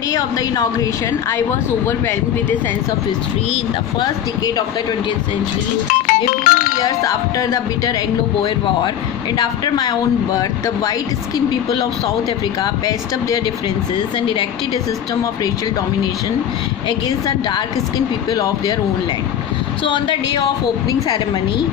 day of the inauguration, I was overwhelmed with a sense of history. In the first decade of the 20th century, a few years after the bitter Anglo-Boer War and after my own birth, the white-skinned people of South Africa patched up their differences and erected a system of racial domination against the dark-skinned people of their own land. So on the day of opening ceremony,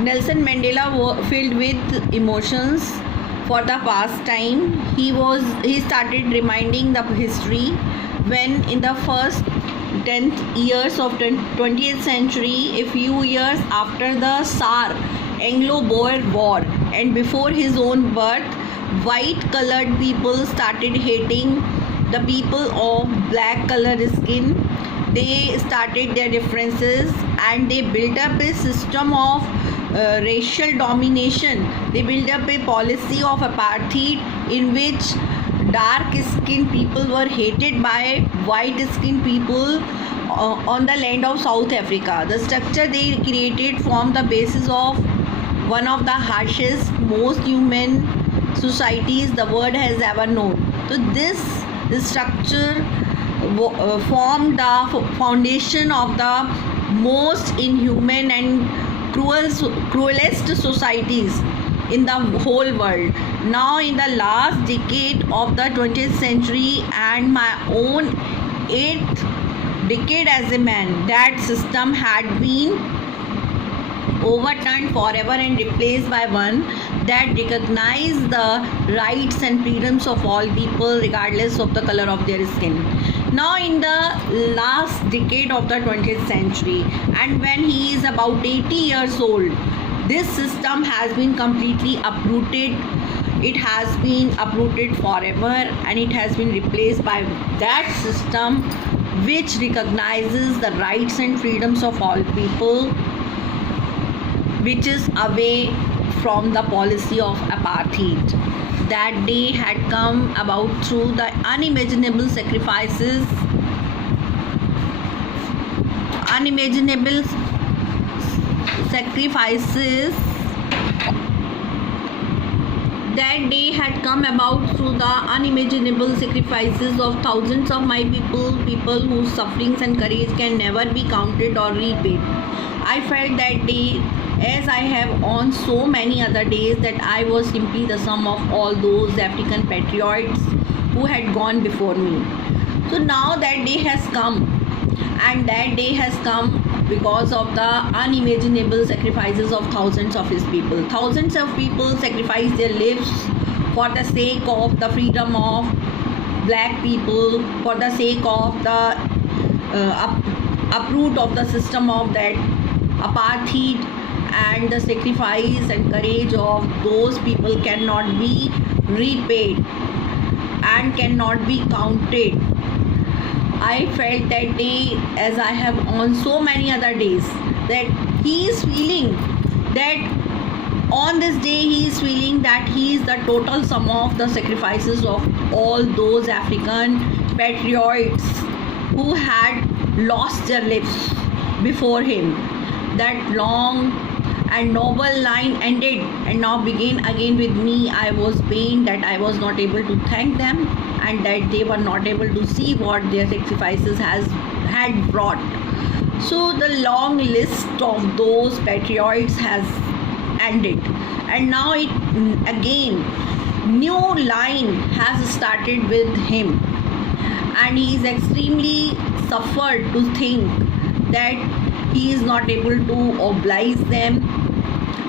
Nelson Mandela was filled with emotions for the past time. He started reminding the history when in the first 10th years of 20th century, a few years after the SAR Anglo-Boer War and before his own birth, white colored people started hating the people of black colored skin. They started their differences and they built up a system of racial domination. They built up a policy of apartheid in which dark skinned people were hated by white skinned people on the land of South Africa. The structure they created formed the basis of one of the harshest, most human societies the world has ever known. So this structure formed the foundation of the most inhuman and cruelest societies in the whole world. Now in the last decade of the 20th century and my own 8th decade as a man, that system had been overturned forever and replaced by one that recognized the rights and freedoms of all people regardless of the color of their skin. Now in the last decade of the 20th century and when he is about 80 years old, this system has been completely uprooted. It has been uprooted forever and it has been replaced by that system which recognizes the rights and freedoms of all people, which is away from the policy of apartheid. That day had come about through the unimaginable sacrifices that day had come about through the unimaginable sacrifices of thousands of my people whose sufferings and courage can never be counted or repaid. I felt that day, as I have on so many other days, that I was simply the sum of all those African patriots who had gone before me. So now that day has come, and that day has come because of the unimaginable sacrifices of thousands of his people. Thousands of people sacrificed their lives for the sake of the freedom of black people, for the sake of the uproot of the system of that apartheid, and the sacrifice and courage of those people cannot be repaid and cannot be counted. I felt that day, as I have on so many other days, that he is feeling that on this day he is feeling that he is the total sum of the sacrifices of all those African patriots who had lost their lives before him. That long and noble line ended and now began again with me. I was pained that I was not able to thank them and that they were not able to see what their sacrifices had brought. So the long list of those patriots has ended and now it again new line has started with him, and he is extremely suffered to think that he is not able to oblige them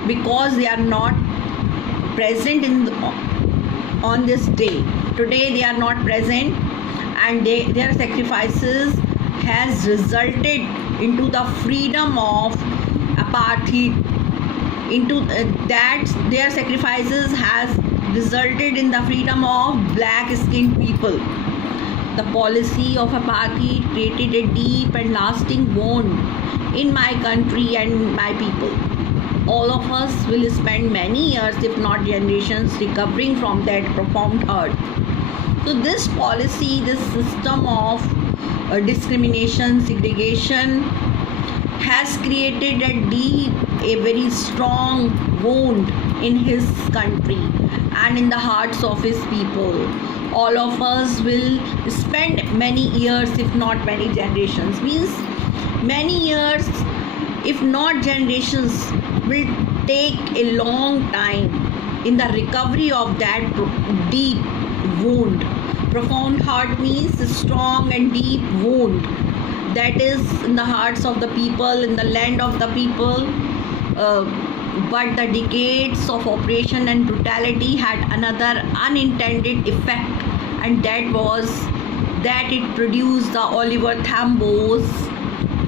because they are not present on this day. Today they are not present and their sacrifices has resulted into the freedom of apartheid, into that their sacrifices has resulted in the freedom of black skinned people. The policy of apartheid created a deep and lasting wound in my country and my people. All of us will spend many years, if not generations, recovering from that profound hurt. So this policy, this system of discrimination, segregation has created a very strong wound in his country and in the hearts of his people. all of us will spend many years, if not many generations, means many years, if not generations, will take a long time in the recovery of that deep wound. Profound heart means strong and deep wound that is in the hearts of the people, in the land of the people. But the decades of oppression and brutality had another unintended effect, and that was that it produced the Oliver Thambos,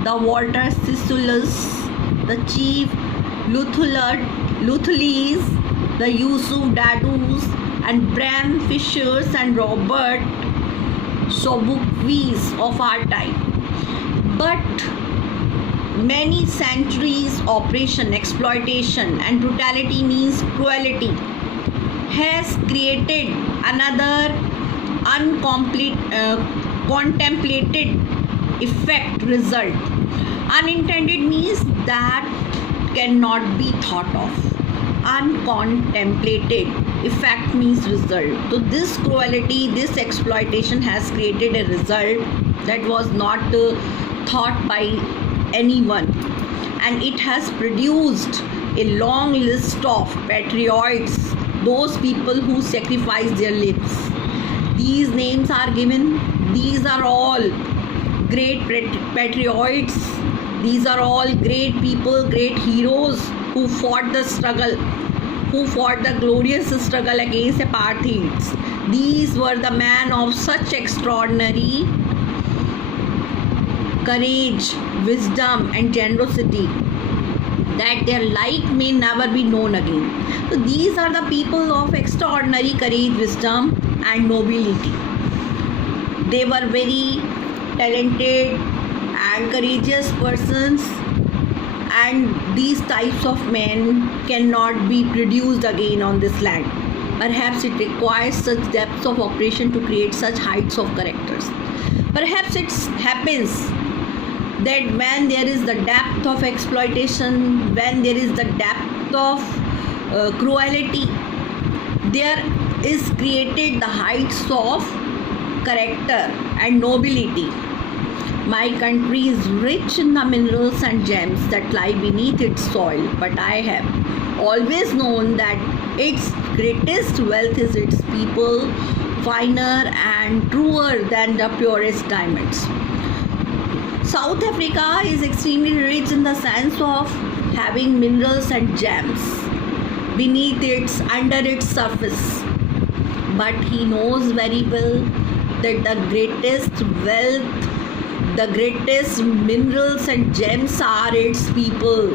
the Walter Sissulus, the Chief Luthulis, the Yusuf Dadus, and Bram Fishers and Robert Sobukvis of our time. But many centuries oppression, exploitation, and brutality means cruelty has created another contemplated effect result. Unintended means that cannot be thought of. Uncontemplated effect means result. So this cruelty, this exploitation has created a result that was not thought by anyone, and it has produced a long list of patriots, those people who sacrifice their lives. These names are given. These are all great patriots. These are all great people, great heroes who fought the struggle, who fought the glorious struggle against apartheid. These were the men of such extraordinary courage, wisdom, and generosity that their like may never be known again. So these are the people of extraordinary courage, wisdom, and nobility. They were very talented and courageous persons, and these types of men cannot be produced again on this land. Perhaps it requires such depths of operation to create such heights of characters. Perhaps it happens that when there is the depth of exploitation, when there is the depth of cruelty, there is created the heights of character and nobility. My country is rich in the minerals and gems that lie beneath its soil, but I have always known that its greatest wealth is its people, finer and truer than the purest diamonds. South Africa is extremely rich in the sense of having minerals and gems beneath its, under its surface. But he knows very well that the greatest wealth, the greatest minerals and gems are its people.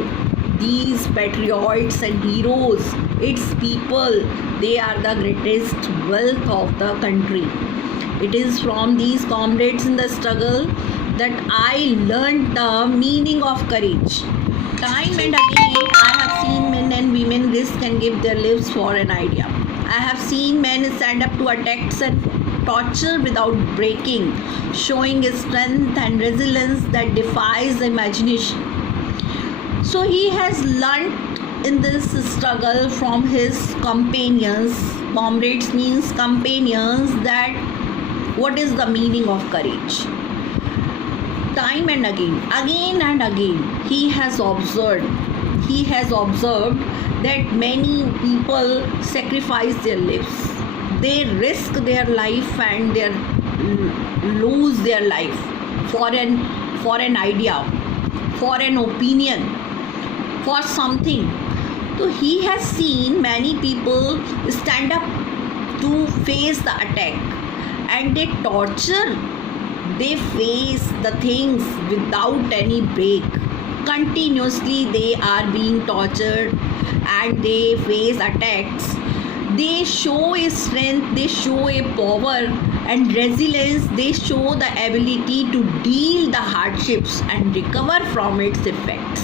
These patriots and heroes, its people, they are the greatest wealth of the country. It is from these comrades in the struggle that I learned the meaning of courage. Time and again, I have seen men and women risk and give their lives for an idea. I have seen men stand up to attacks and torture without breaking, showing a strength and resilience that defies the imagination. So he has learnt in this struggle from his companions. Comrades means companions, that what is the meaning of courage. Time and again, he has observed that many people sacrifice their lives. They risk their life and they lose their life for an idea, for an opinion, for something. So he has seen many people stand up to face the attack, and they torture. They face the things without any break. Continuously they are being tortured and they face attacks. They show a strength, they show a power and resilience. They show the ability to deal the hardships and recover from its effects.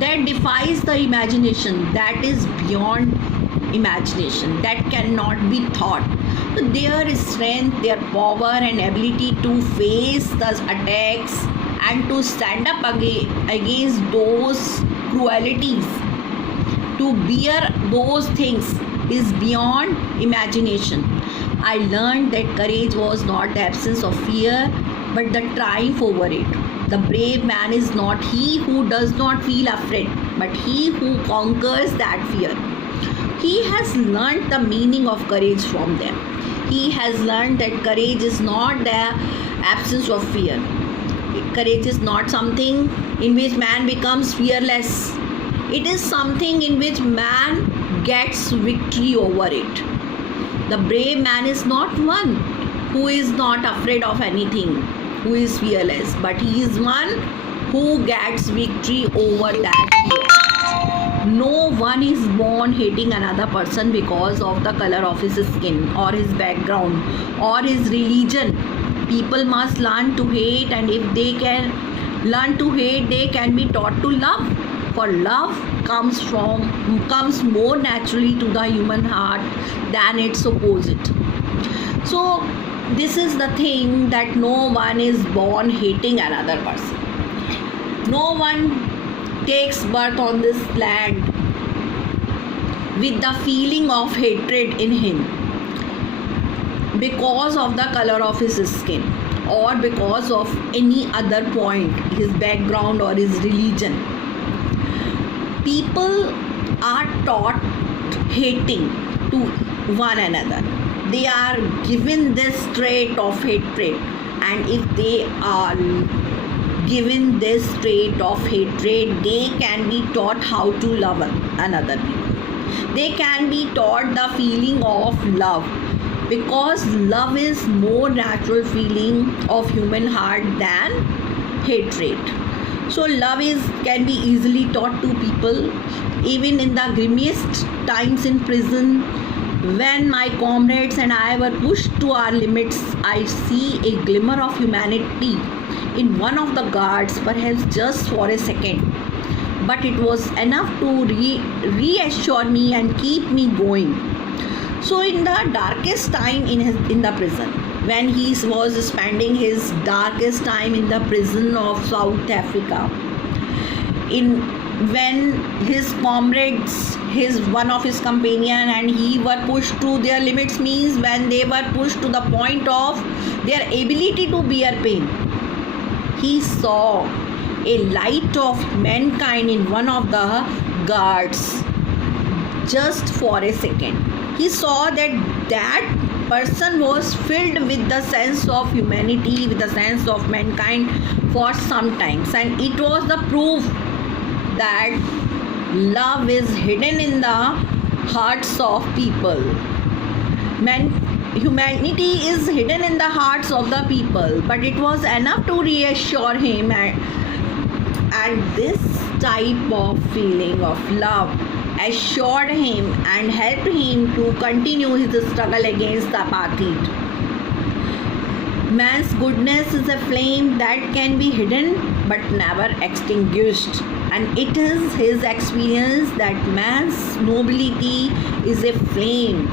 That defies the imagination, that is beyond imagination, that cannot be thought. So their strength, their power and ability to face the attacks and to stand up against those cruelties, to bear those things, is beyond imagination. I learned that courage was not the absence of fear, but the triumph over it. The brave man is not he who does not feel afraid, but he who conquers that fear. He has learned the meaning of courage from them. He has learned that courage is not the absence of fear. Courage is not something in which man becomes fearless. It is something in which man gets victory over it. The brave man is not one who is not afraid of anything, who is fearless, but he is one who gets victory over that fear. No one is born hating another person because of the color of his skin or his background or his religion. People must learn to hate, and if they can learn to hate, they can be taught to love. For love comes more naturally to the human heart than its opposite. So this is the thing, that no one is born hating another person. No one takes birth on this land with the feeling of hatred in him because of the color of his skin or because of any other point, his background or his religion. People are taught hating to one another. They are given this trait of hatred, and if they are given this trait of hatred, they can be taught how to love another people. They can be taught the feeling of love, because love is more natural feeling of human heart than hatred. So love can be easily taught to people. Even in the grimiest times in prison, when my comrades and I were pushed to our limits, I see a glimmer of humanity in one of the guards, perhaps just for a second. But it was enough to reassure me and keep me going. So in the darkest time in the prison, when he was spending his darkest time in the prison of South Africa, when his comrades, one of his companion and he were pushed to their limits, means when they were pushed to the point of their ability to bear pain, he saw a light of mankind in one of the guards. Just for a second, he saw that person was filled with the sense of humanity, with the sense of mankind for some times, and it was the proof that love is hidden in the hearts of people. Humanity is hidden in the hearts of the people, but it was enough to reassure him, and this type of feeling of love assured him and helped him to continue his struggle against the apartheid. Man's goodness is a flame that can be hidden but never extinguished, and it is his experience that man's nobility is a flame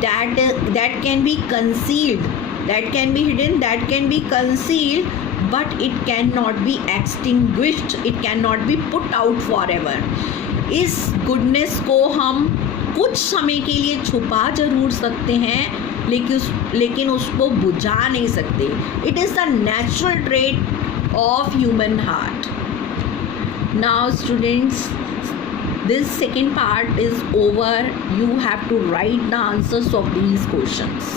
that can be concealed, that can be hidden, that can be concealed, but it cannot be extinguished, it cannot be put out forever. इस goodness को हम कुछ समय के लिए छुपा जरूर सकते हैं, लेकिन उसको बुझा नहीं सकते. It is the natural trait of human heart. Now students, this second part is over. You have to write the answers of these questions.